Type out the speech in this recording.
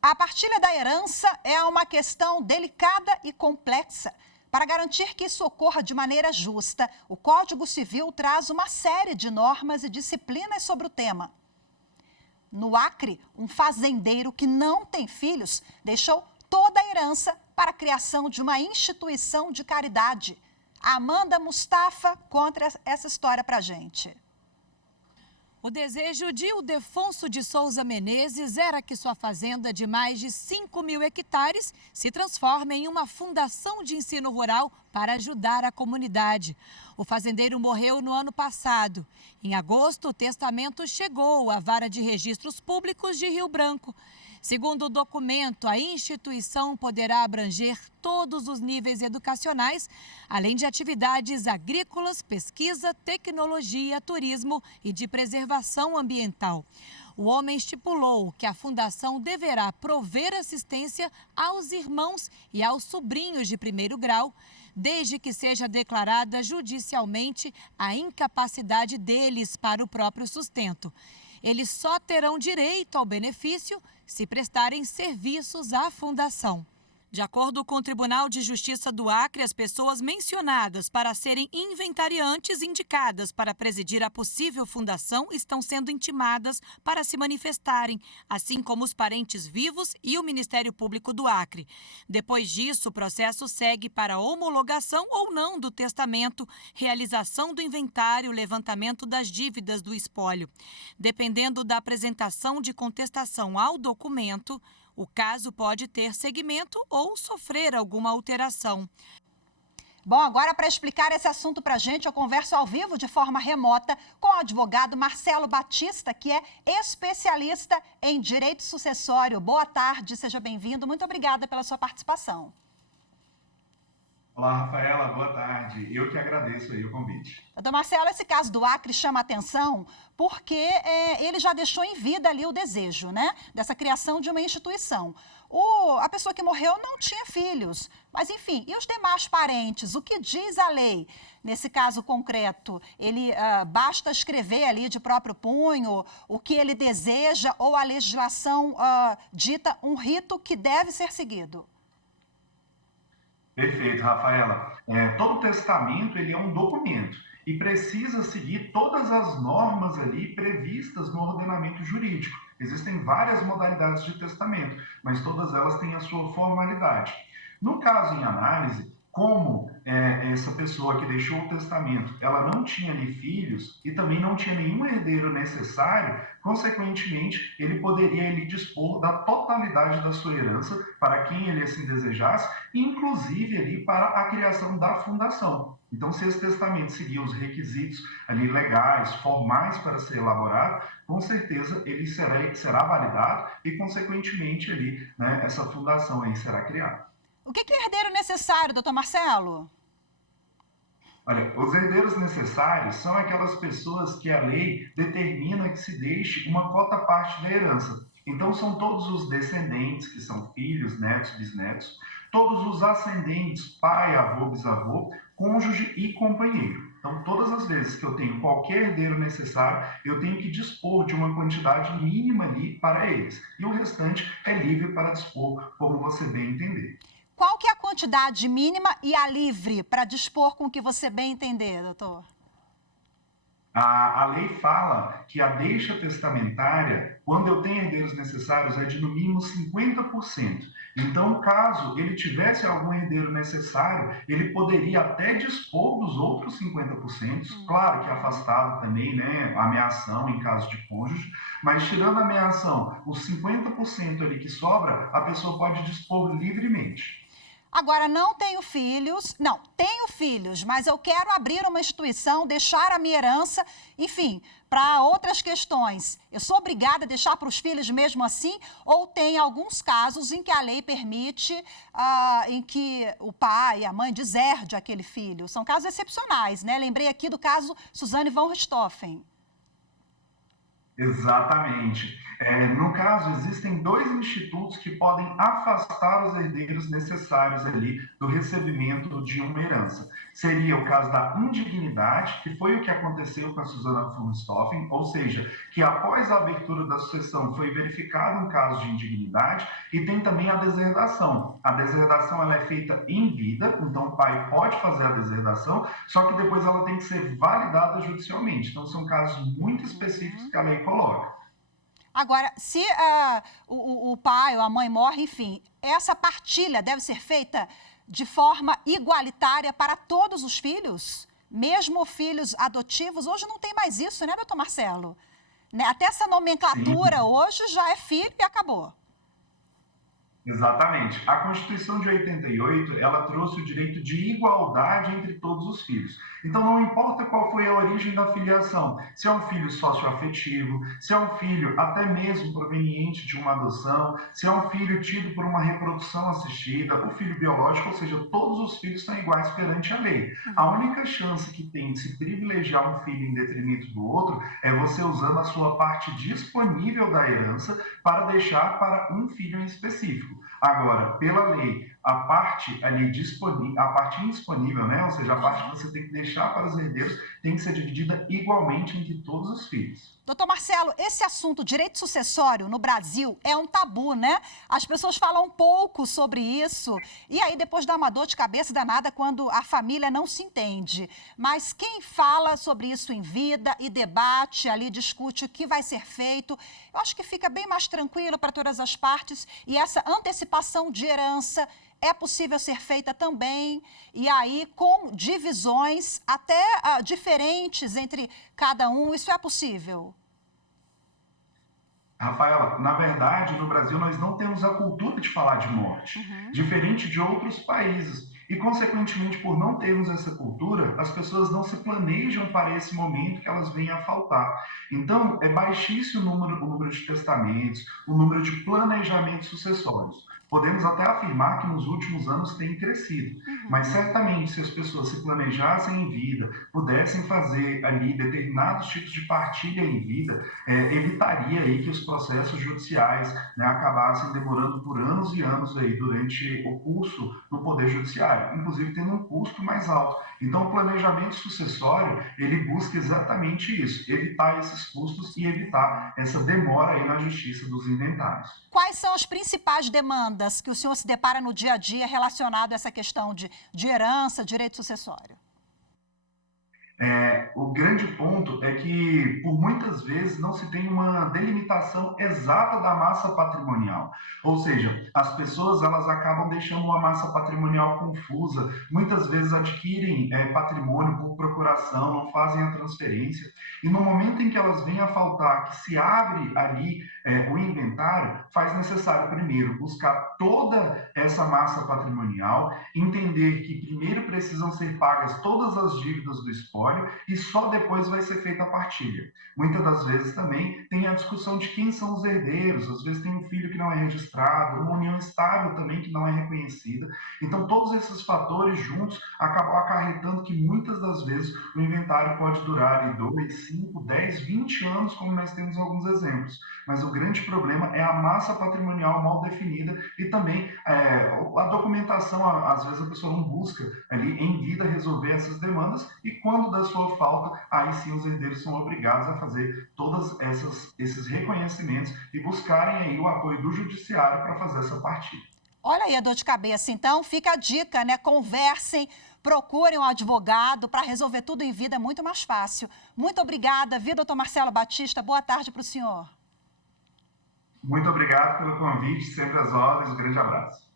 A partilha da herança é uma questão delicada e complexa. Para garantir que isso ocorra de maneira justa, o Código Civil traz uma série de normas e disciplinas sobre o tema. No Acre, um fazendeiro que não tem filhos deixou toda a herança para a criação de uma instituição de caridade. A Amanda Mustafa conta essa história para a gente. O desejo de Ildefonso de Souza Menezes era que sua fazenda de mais de 5.000 hectares se transforme em uma fundação de ensino rural para ajudar a comunidade. O fazendeiro morreu no ano passado. Em agosto, o testamento chegou à Vara de Registros Públicos de Rio Branco. Segundo o documento, a instituição poderá abranger todos os níveis educacionais, além de atividades agrícolas, pesquisa, tecnologia, turismo e de preservação ambiental. O homem estipulou que a fundação deverá prover assistência aos irmãos e aos sobrinhos de primeiro grau, desde que seja declarada judicialmente a incapacidade deles para o próprio sustento. Eles só terão direito ao benefício se prestarem serviços à fundação. De acordo com o Tribunal de Justiça do Acre, as pessoas mencionadas para serem inventariantes indicadas para presidir a possível fundação estão sendo intimadas para se manifestarem, assim como os parentes vivos e o Ministério Público do Acre. Depois disso, o processo segue para homologação ou não do testamento, realização do inventário, levantamento das dívidas do espólio. Dependendo da apresentação de contestação ao documento, o caso pode ter seguimento ou sofrer alguma alteração. Bom, agora para explicar esse assunto para a gente, eu converso ao vivo de forma remota com o advogado Marcelo Batista, que é especialista em direito sucessório. Boa tarde, seja bem-vindo. Muito obrigada pela sua participação. Olá, Rafaela, boa tarde. Eu que agradeço aí o convite. Doutor Marcelo, esse caso do Acre chama a atenção porque ele já deixou em vida ali o desejo, né, dessa criação de uma instituição. A pessoa que morreu não tinha filhos, mas enfim, e os demais parentes? O que diz a lei? Nesse caso concreto, ele basta escrever ali de próprio punho o que ele deseja ou a legislação dita um rito que deve ser seguido? Perfeito, Rafaela. Todo testamento ele é um documento e precisa seguir todas as normas ali previstas no ordenamento jurídico. Existem várias modalidades de testamento, mas todas elas têm a sua formalidade. No caso em análise, como essa pessoa que deixou o testamento, ela não tinha nem filhos e também não tinha nenhum herdeiro necessário, consequentemente, ele poderia dispor da totalidade da sua herança para quem ele assim desejasse, inclusive ali para a criação da fundação. Então, se esse testamento seguir os requisitos ali legais, formais para ser elaborado, com certeza ele será validado e, consequentemente, ali, né, essa fundação aí será criada. O que é herdeiro necessário, doutor Marcelo? Olha, os herdeiros necessários são aquelas pessoas que a lei determina que se deixe uma cota parte da herança. Então, são todos os descendentes, que são filhos, netos, bisnetos, todos os ascendentes, pai, avô, bisavô, cônjuge e companheiro. Então, todas as vezes que eu tenho qualquer herdeiro necessário, eu tenho que dispor de uma quantidade mínima ali para eles. E o restante é livre para dispor, como você bem entender. Qual que é a quantidade mínima e a livre para dispor com o que você bem entender, doutor? A lei fala que a deixa testamentária, quando eu tenho herdeiros necessários, é de no mínimo 50%. Então, caso ele tivesse algum herdeiro necessário, ele poderia até dispor dos outros 50%, claro que afastado também, né, a ameação em caso de cônjuge, mas tirando a ameação, os 50% ali que sobra, a pessoa pode dispor livremente. Agora, não tenho filhos, mas eu quero abrir uma instituição, deixar a minha herança, enfim, para outras questões. Eu sou obrigada a deixar para os filhos mesmo assim? Ou tem alguns casos em que a lei permite, em que o pai e a mãe deserde aquele filho? São casos excepcionais, né? Lembrei aqui do caso Suzane von Richthofen. Exatamente. No caso, existem dois institutos que podem afastar os herdeiros necessários ali do recebimento de uma herança. Seria o caso da indignidade, que foi o que aconteceu com a Susana von Richthofen, ou seja, que após a abertura da sucessão foi verificado um caso de indignidade, e tem também a deserdação. A deserdação ela é feita em vida, então o pai pode fazer a deserdação, só que depois ela tem que ser validada judicialmente. Então são casos muito específicos que a lei coloca. Agora, se o pai ou a mãe morre, enfim, essa partilha deve ser feita de forma igualitária para todos os filhos? Mesmo filhos adotivos? Hoje não tem mais isso, né, doutor Marcelo? Né? Até essa nomenclatura hoje já é filho e acabou. Exatamente. A Constituição de 88, ela trouxe o direito de igualdade entre todos os filhos. Então, não importa qual foi a origem da filiação, se é um filho socioafetivo, se é um filho até mesmo proveniente de uma adoção, se é um filho tido por uma reprodução assistida, o filho biológico, ou seja, todos os filhos são iguais perante a lei. A única chance que tem de se privilegiar um filho em detrimento do outro é você usando a sua parte disponível da herança para deixar para um filho em específico. Agora, pela lei, a parte ali disponível, a parte indisponível, né? Ou seja, a parte que você tem que deixar para os herdeiros, tem que ser dividida igualmente entre todos os filhos. Doutor Marcelo, esse assunto, direito sucessório, no Brasil, é um tabu, né? As pessoas falam pouco sobre isso. E aí depois dá uma dor de cabeça danada quando a família não se entende. Mas quem fala sobre isso em vida e debate ali, discute o que vai ser feito, eu acho que fica bem mais tranquilo para todas as partes. E essa antecipação de herança é possível ser feita também, e aí com divisões até diferentes entre cada um, isso é possível? Rafaela, na verdade, no Brasil nós não temos a cultura de falar de morte, diferente de outros países. E, consequentemente, por não termos essa cultura, as pessoas não se planejam para esse momento que elas venham a faltar. Então, é baixíssimo o número de testamentos, o número de planejamentos sucessórios. Podemos até afirmar que nos últimos anos tem crescido, mas certamente se as pessoas se planejassem em vida, pudessem fazer ali determinados tipos de partilha em vida, evitaria aí que os processos judiciais, né, acabassem demorando por anos e anos aí durante o curso no Poder Judiciário, inclusive tendo um custo mais alto. Então o planejamento sucessório, ele busca exatamente isso, evitar esses custos e evitar essa demora aí na justiça dos inventários. Quais são as principais demandas que o senhor se depara no dia a dia relacionado a essa questão de herança, direito sucessório? O grande ponto é que, por muitas vezes, não se tem uma delimitação exata da massa patrimonial. Ou seja, as pessoas elas acabam deixando uma massa patrimonial confusa, muitas vezes adquirem patrimônio por procuração, não fazem a transferência, e no momento em que elas vêm a faltar, que se abre ali o inventário, faz necessário, primeiro, buscar toda essa massa patrimonial, entender que primeiro precisam ser pagas todas as dívidas do espólio, e só depois vai ser feita a partilha. Muitas das vezes também tem a discussão de quem são os herdeiros, às vezes tem um filho que não é registrado, uma união estável também que não é reconhecida. Então, todos esses fatores juntos acabam acarretando que muitas das vezes o inventário pode durar 2, 5, 10, 20 anos, como nós temos alguns exemplos. Mas o grande problema é a massa patrimonial mal definida e também a documentação, às vezes a pessoa não busca ali em vida resolver essas demandas e quando da sua falta, aí sim os herdeiros são obrigados a fazer todos esses reconhecimentos e buscarem aí o apoio do judiciário para fazer essa partilha. Olha aí a dor de cabeça, então fica a dica, né? Conversem, procurem um advogado para resolver tudo em vida, é muito mais fácil. Muito obrigada, viu, doutor Marcelo Batista? Boa tarde para o senhor. Muito obrigado pelo convite, sempre às ordens, um grande abraço.